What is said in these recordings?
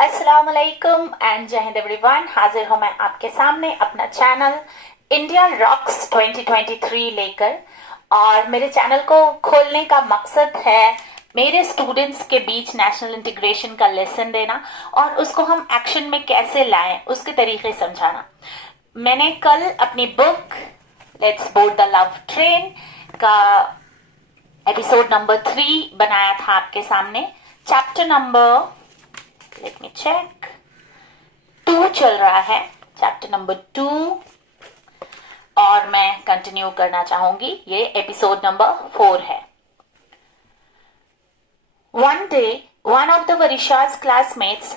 अस्सलाम वालेकुम एंड जय हिंद एवरीवन। हाजिर हूं मैं आपके सामने अपना चैनल इंडिया रॉक्स 2023 लेकर। और मेरे चैनल को खोलने का मकसद है मेरे स्टूडेंट्स के बीच नेशनल इंटीग्रेशन का लेसन देना और उसको हम एक्शन में कैसे लाएं उसके तरीके समझाना। मैंने कल अपनी book let's board the love train का एपिसोड नंबर 3 बनाया था आपके सामने। Chapter number let me check 2 चल रहा है, चैप्टर नंबर 2, और मैं कंटिन्यू करना चाहूंगी। ये एपिसोड नंबर 4 है। One day, one of the Varisha's classmates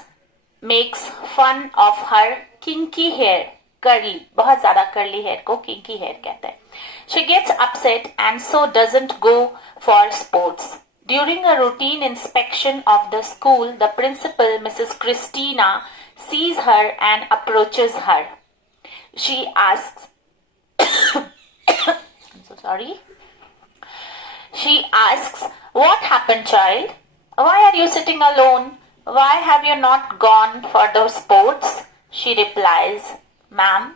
makes fun of her kinky hair. Curly, बहुत ज्यादा curly hair को kinky hair कहते हैं। She gets upset and so doesn't go for sports. During a routine inspection of the school, the principal, Mrs. Christina, sees her and approaches her. She asks, I'm so sorry. She asks, "What happened, child? Why are you sitting alone? Why have you not gone for the sports?" She replies, "Ma'am,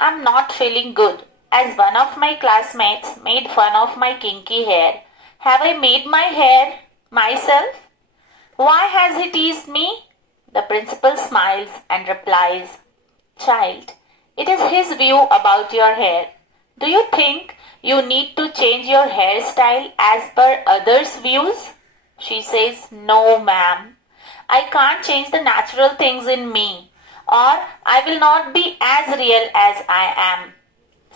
I'm not feeling good, as one of my classmates made fun of my kinky hair. Have I made my hair myself? Why has he teased me?" The principal smiles and replies, "Child, it is his view about your hair. Do you think you need to change your hairstyle as per others' views?" She says, "No, ma'am. I can't change the natural things in me, or I will not be as real as I am.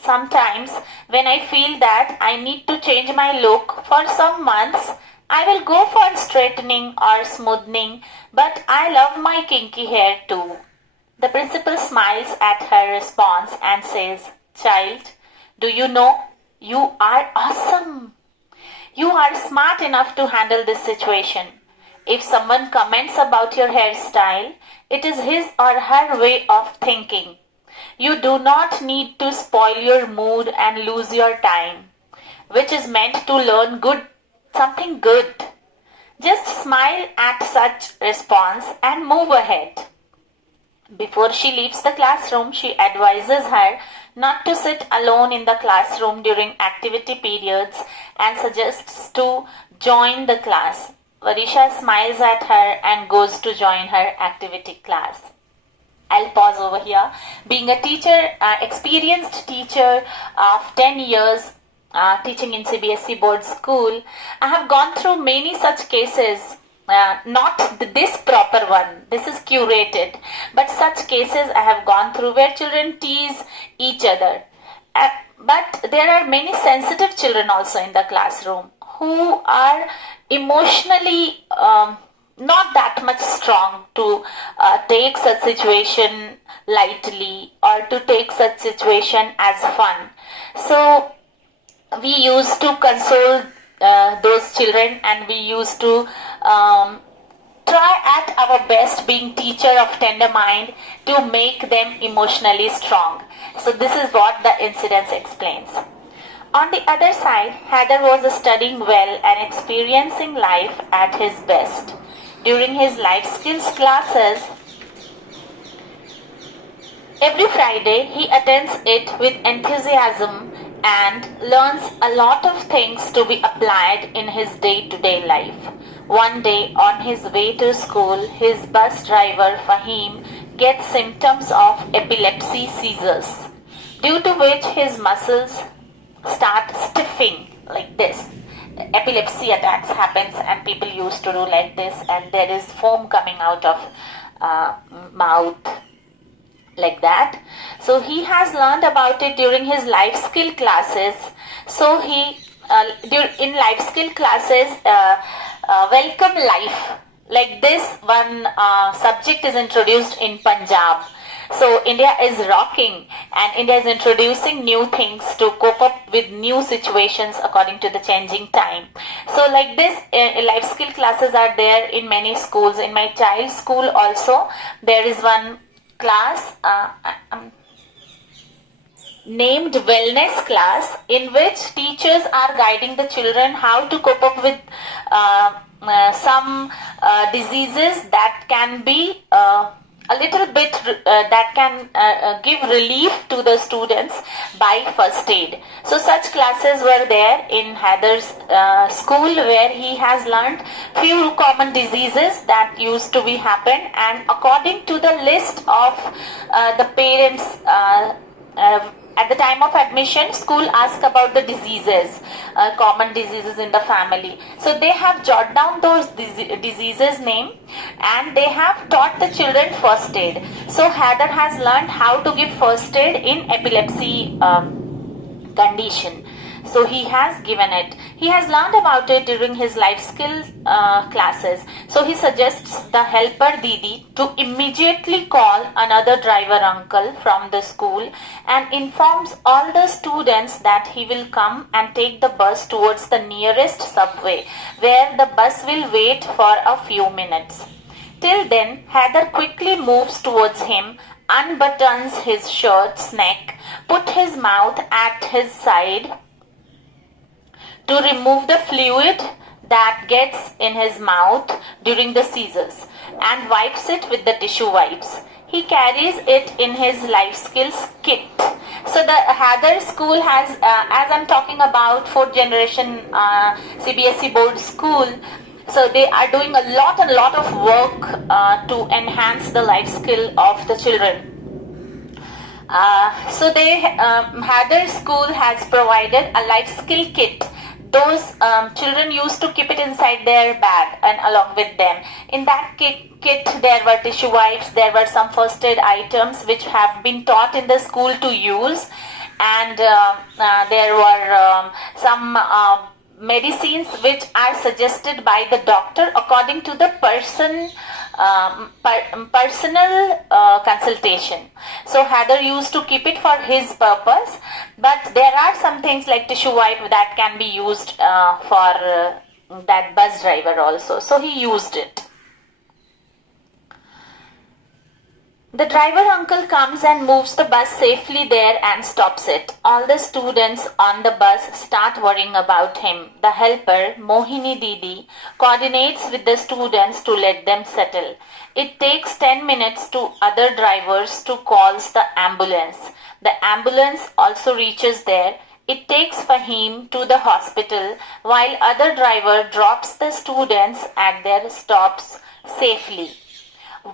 Sometimes, when I feel that I need to change my look for some months, I will go for straightening or smoothing, but I love my kinky hair too." The principal smiles at her response and says, "Child, do you know, you are awesome. You are smart enough to handle this situation. If someone comments about your hairstyle, it is his or her way of thinking. You do not need to spoil your mood and lose your time, which is meant to learn something good. Just smile at such response and move ahead." Before she leaves the classroom, she advises her not to sit alone in the classroom during activity periods and suggests to join the class. Varisha smiles at her and goes to join her activity class. I'll pause over here. Being a teacher, experienced teacher of 10 years teaching in CBSE board school, I have gone through many such cases. Not this proper one, this is curated, but such cases I have gone through where children tease each other. But there are many sensitive children also in the classroom who are emotionally not that much strong to take such situation lightly or to take such situation as fun. So we used to console those children, and we used to try at our best, being teacher of tender mind, to make them emotionally strong. So this is what the incident explains. On the other side, Heather was studying well and experiencing life at his best. During his life skills classes, every Friday he attends it with enthusiasm and learns a lot of things to be applied in his day-to-day life. One day on his way to school, his bus driver Fahim gets symptoms of epilepsy seizures, due to which his muscles start stiffing like this. Epilepsy attacks happens and people used to do like this, and there is foam coming out of mouth like that. So he has learned about it during his life skill classes. So he in life skill classes, welcome life, like this one subject is introduced in Punjab. So India is rocking, and India is introducing new things to cope up with new situations according to the changing time. So like this, life skill classes are there in many schools. In my child's school also, there is one class named wellness class, in which teachers are guiding the children how to cope up with some diseases that can be a little bit that can give relief to the students by first aid. So such classes were there in Heather's school, where he has learned few common diseases that used to be happen, and according to the list of the parents at the time of admission, school asks about the diseases, common diseases in the family. So they have jotted down those diseases name, and they have taught the children first aid. So Heather has learned how to give first aid in epilepsy condition. So he has given it. He has learned about it during his life skill classes. So he suggests the helper Didi to immediately call another driver uncle from the school and informs all the students that he will come and take the bus towards the nearest subway, where the bus will wait for a few minutes. Till then, Heather quickly moves towards him, unbuttons his shirt's neck, put his mouth at his side to remove the fluid that gets in his mouth during the seizures, and wipes it with the tissue wipes. He carries it in his life skills kit. So the Heather school has, as I'm talking about, fourth generation CBSE board school, so they are doing a lot of work to enhance the life skill of the children. So Heather school has provided a life skill kit. Those children used to keep it inside their bag and along with them. In that kit there were tissue wipes, there were some first aid items which have been taught in the school to use, and there were some medicines which are suggested by the doctor according to the personal consultation. So Heather used to keep it for his purpose, but there are some things like tissue wipe that can be used for that bus driver also. So he used it. The driver uncle comes and moves the bus safely there and stops it. All the students on the bus start worrying about him. The helper, Mohini Didi, coordinates with the students to let them settle. It takes 10 minutes to other drivers to call the ambulance. The ambulance also reaches there. It takes Fahim to the hospital while other driver drops the students at their stops safely.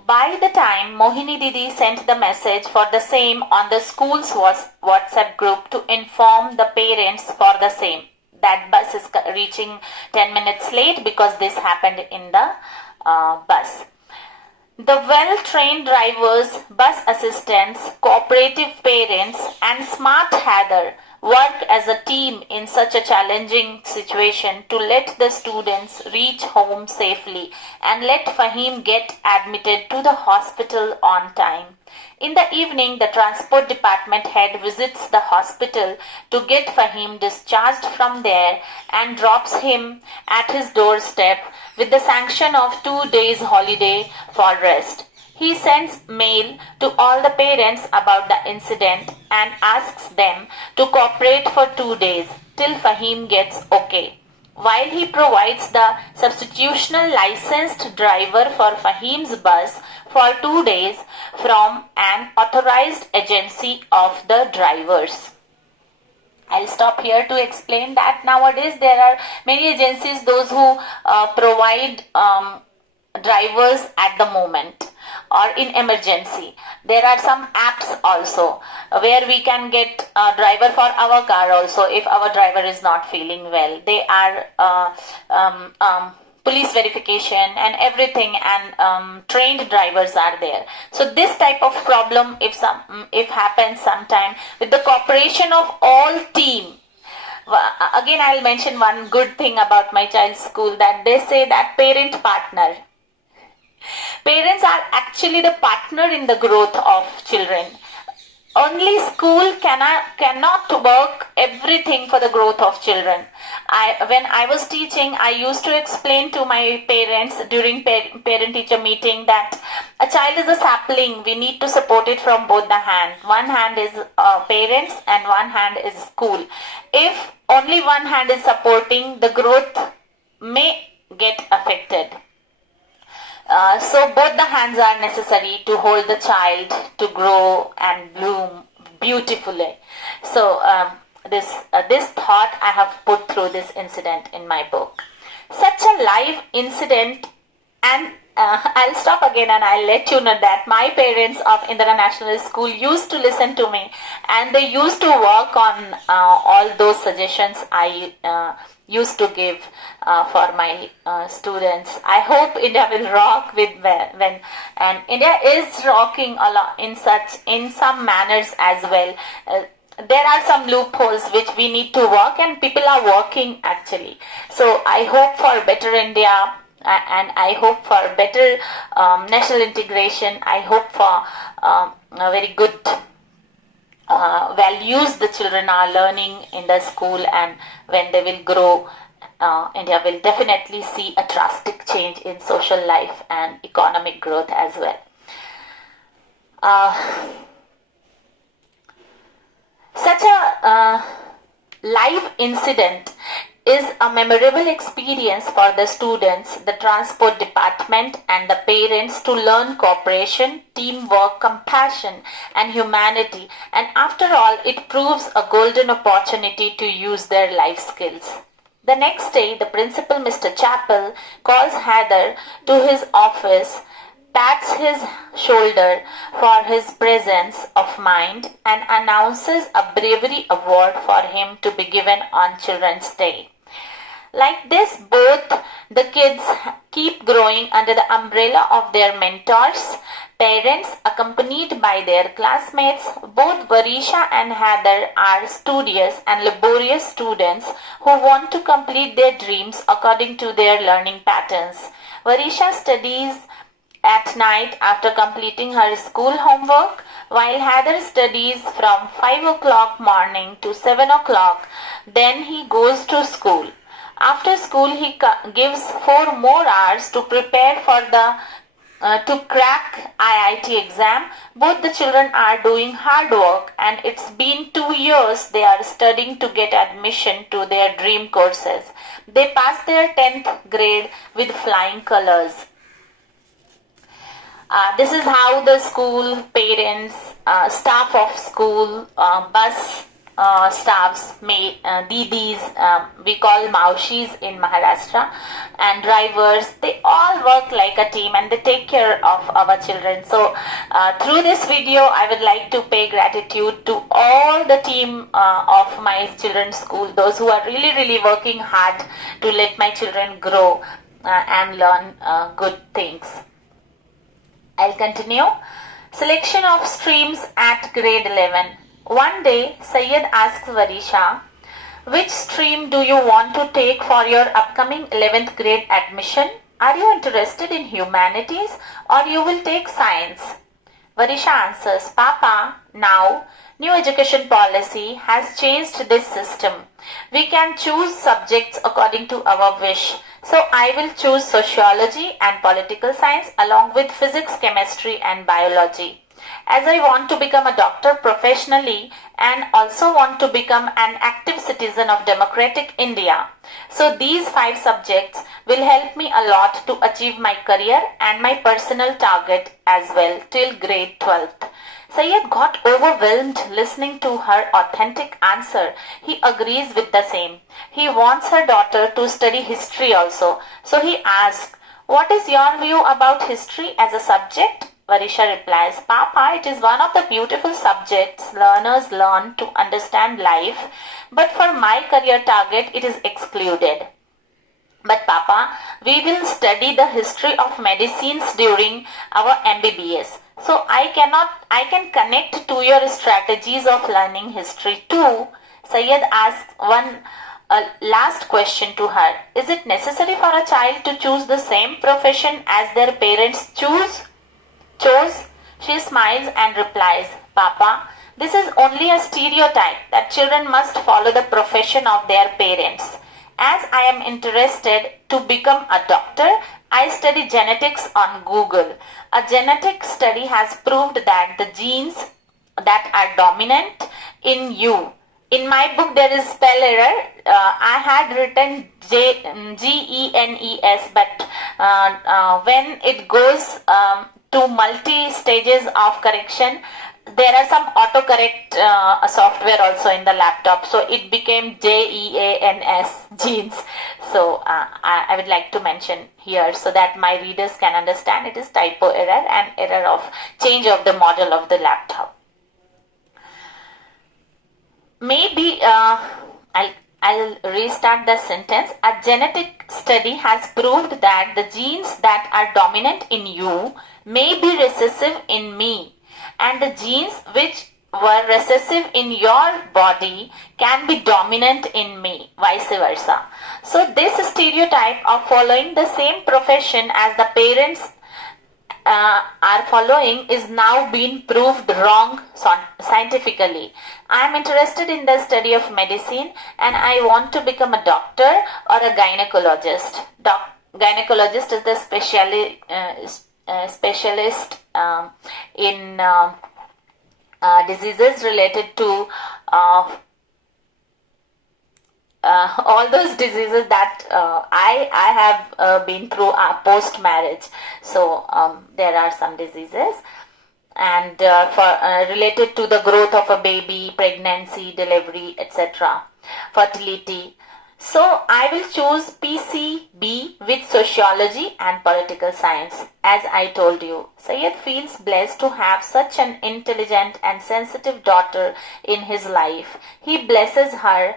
By the time Mohini Didi sent the message for the same on the school's WhatsApp group to inform the parents for the same. That bus is reaching 10 minutes late because this happened in the bus. The well-trained drivers, bus assistants, cooperative parents and smart Heather work as a team in such a challenging situation to let the students reach home safely and let Fahim get admitted to the hospital on time. In the evening, the transport department head visits the hospital to get Fahim discharged from there and drops him at his doorstep with the sanction of 2 days holiday for rest. He sends mail to all the parents about the incident and asks them to cooperate for 2 days till Fahim gets okay, while he provides the substitutional licensed driver for Fahim's bus for 2 days from an authorized agency of the drivers. I'll stop here to explain that nowadays there are many agencies, those who provide drivers at the moment or in emergency. There are some apps also where we can get a driver for our car also if our driver is not feeling well. They are police verification and everything, and trained drivers are there. So this type of problem if happens sometime, with the cooperation of all team. Again, I'll mention one good thing about my child's school, that they say that parent partner. Parents are actually the partner in the growth of children. Only school cannot work everything for the growth of children. When I was teaching, I used to explain to my parents during parent-teacher meeting that a child is a sapling. We need to support it from both the hands. One hand is parents and one hand is school. If only one hand is supporting, the growth may get affected. So both the hands are necessary to hold the child to grow and bloom beautifully. So this thought I have put through this incident in my book. Such a live incident, and I'll stop again and I'll let you know that my parents of Indira National School used to listen to me, and they used to work on all those suggestions I used to give for my students. I hope India will rock with when and India is rocking a lot in some manners as well. There are some loopholes which we need to work, and people are working actually. So I hope for better India, and I hope for better national integration. I hope for a very good values the children are learning in the school, and when they will grow, India will definitely see a drastic change in social life and economic growth as well. Such a live incident is a memorable experience for the students, the transport department, and the parents to learn cooperation, teamwork, compassion, and humanity. And after all, it proves a golden opportunity to use their life skills. The next day, the principal, Mr. Chappell, calls Heather to his office, pats his shoulder for his presence of mind, and announces a bravery award for him to be given on Children's Day. Like this, both the kids keep growing under the umbrella of their mentors, parents, accompanied by their classmates. Both Varisha and Heather are studious and laborious students who want to complete their dreams according to their learning patterns. Varisha studies at night after completing her school homework, while Heather studies from 5 o'clock morning to 7 o'clock. Then he goes to school. After school, he gives 4 more hours to prepare for the to crack IIT exam. Both the children are doing hard work, and it's been 2 years they are studying to get admission to their dream courses. They pass their 10th grade with flying colors. This is how the school, parents, staff of school, bus staffs, didis, we call maushis in Maharashtra, and drivers, they all work like a team and they take care of our children. So through this video, I would like to pay gratitude to all the team of my children's school, those who are really working hard to let my children grow and learn good things. I'll continue. Selection of streams at grade 11. One day, Syed asks Varisha, which stream do you want to take for your upcoming 11th grade admission? Are you interested in humanities or you will take science? Varisha answers, Papa, now new education policy has changed this system. We can choose subjects according to our wish. So I will choose sociology and political science along with physics, chemistry and biology. As I want to become a doctor professionally and also want to become an active citizen of democratic India. So these 5 subjects will help me a lot to achieve my career and my personal target as well till grade 12th. Syed got overwhelmed listening to her authentic answer. He agrees with the same. He wants her daughter to study history also. So he asks, what is your view about history as a subject? Varisha replies, Papa, it is one of the beautiful subjects learners learn to understand life, but for my career target, it is excluded. But Papa, we will study the history of medicines during our MBBS. So I can connect to your strategies of learning history too. Syed asks one last question to her. Is it necessary for a child to choose the same profession as their parents chose? She smiles and replies, Papa, this is only a stereotype that children must follow the profession of their parents. As I am interested to become a doctor, I study genetics on Google. A genetic study has proved that the genes that are dominant in you In my book there is spell error. I had written Genes, but when it goes to multi stages of correction, there are some autocorrect software also in the laptop, so it became Jeans, jeans. So I would like to mention here so that my readers can understand it is typo error and error of change of the model of the laptop. Maybe I'll restart the sentence. A genetic study has proved that the genes that are dominant in you may be recessive in me, and the genes which were recessive in your body can be dominant in me, vice versa. So this stereotype of following the same profession as the parents are following is now being proved wrong scientifically. I am interested in the study of medicine and I want to become a doctor or a gynecologist. Gynecologist is the specialist in diseases related to all those diseases that I have been through post marriage. So there are some diseases and for related to the growth of a baby, pregnancy, delivery, etc., fertility. So I will choose PCB with sociology and political science. As I told you, Syed feels blessed to have such an intelligent and sensitive daughter in his life. He blesses her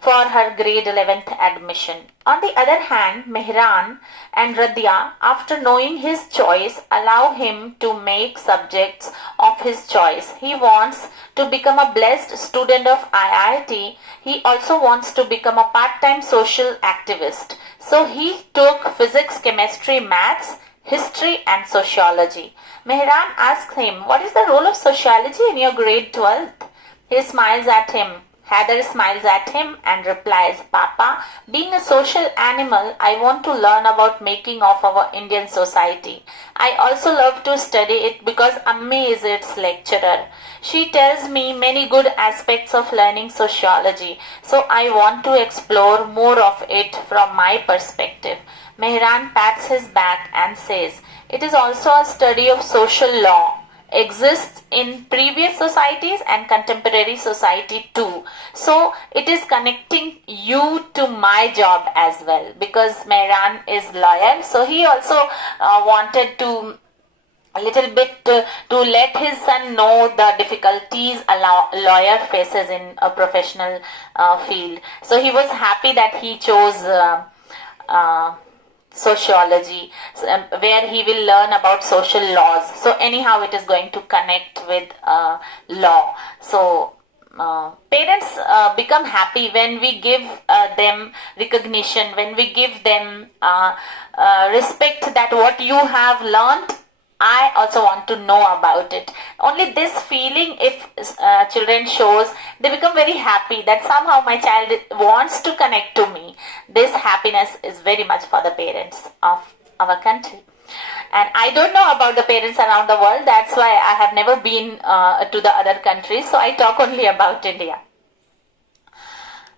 for her grade 11th admission. On the other hand, Mehran and Radhia, after knowing his choice, allow him to make subjects of his choice. He wants to become a blessed student of IIT. He also wants to become a part-time social activist. So he took physics, chemistry, maths, history and sociology. Mehran asks him, what is the role of sociology in your grade 12th? He smiles at him. Heather smiles at him and replies, Papa, being a social animal, I want to learn about making of our Indian society. I also love to study it because Ammi is its lecturer. She tells me many good aspects of learning sociology, so I want to explore more of it from my perspective. Mehran pats his back and says, it is also a study of social law. Exists in previous societies and contemporary society too. So it is connecting you to my job as well, because Mehran is lawyer. So he also wanted to a little bit to let his son know the difficulties a lawyer faces in a professional field. So he was happy that he chose sociology, where he will learn about social laws. So anyhow it is going to connect with law. So parents become happy when we give them recognition, when we give them respect, that what you have learned I also want to know about it. Only this feeling, if children shows, they become very happy that somehow my child wants to connect to me. This happiness is very much for the parents of our country. And I don't know about the parents around the world. That's why I have never been to the other countries. So I talk only about India.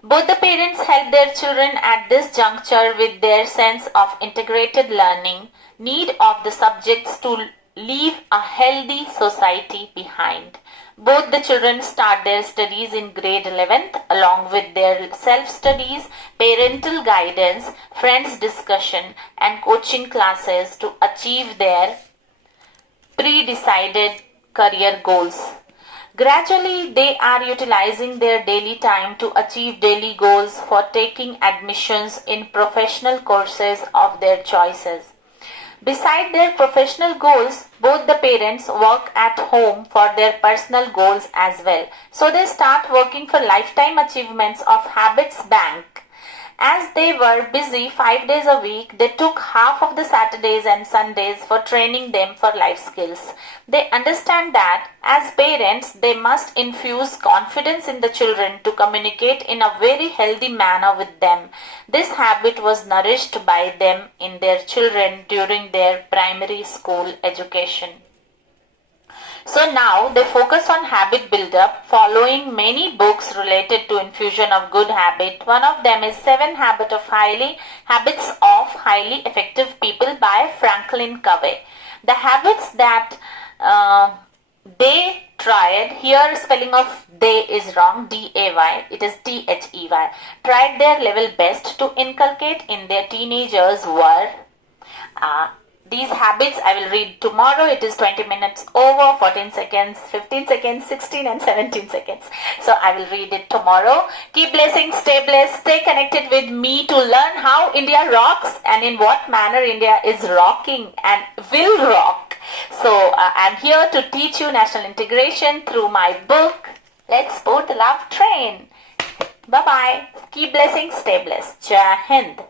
Both the parents help their children at this juncture with their sense of integrated learning, need of the subjects to leave a healthy society behind. Both the children start their studies in grade 11th along with their self-studies, parental guidance, friends discussion and coaching classes to achieve their pre-decided career goals. Gradually, they are utilizing their daily time to achieve daily goals for taking admissions in professional courses of their choices. Beside their professional goals, both the parents work at home for their personal goals as well. So they start working for lifetime achievements of Habits Bank. As they were busy 5 days a week, they took half of the Saturdays and Sundays for training them for life skills. They understand that as parents, they must infuse confidence in the children to communicate in a very healthy manner with them. This habit was nourished by them in their children during their primary school education. So now they focus on habit build-up, following many books related to infusion of good habit. One of them is Habits of Highly Effective People by Franklin Covey. The habits that they tried, here spelling of they is wrong, D-A-Y, it is T-H-E-Y, tried their level best to inculcate in their teenagers were these habits. I will read tomorrow. It is 20 minutes over, 14 seconds, 15 seconds, 16 and 17 seconds. So I will read it tomorrow. Keep blessing, stay blessed, stay connected with me to learn how India rocks and in what manner India is rocking and will rock. So I'm here to teach you national integration through my book, Let's Board the Love Train. Bye-bye. Keep blessing, stay blessed. Jai Hind.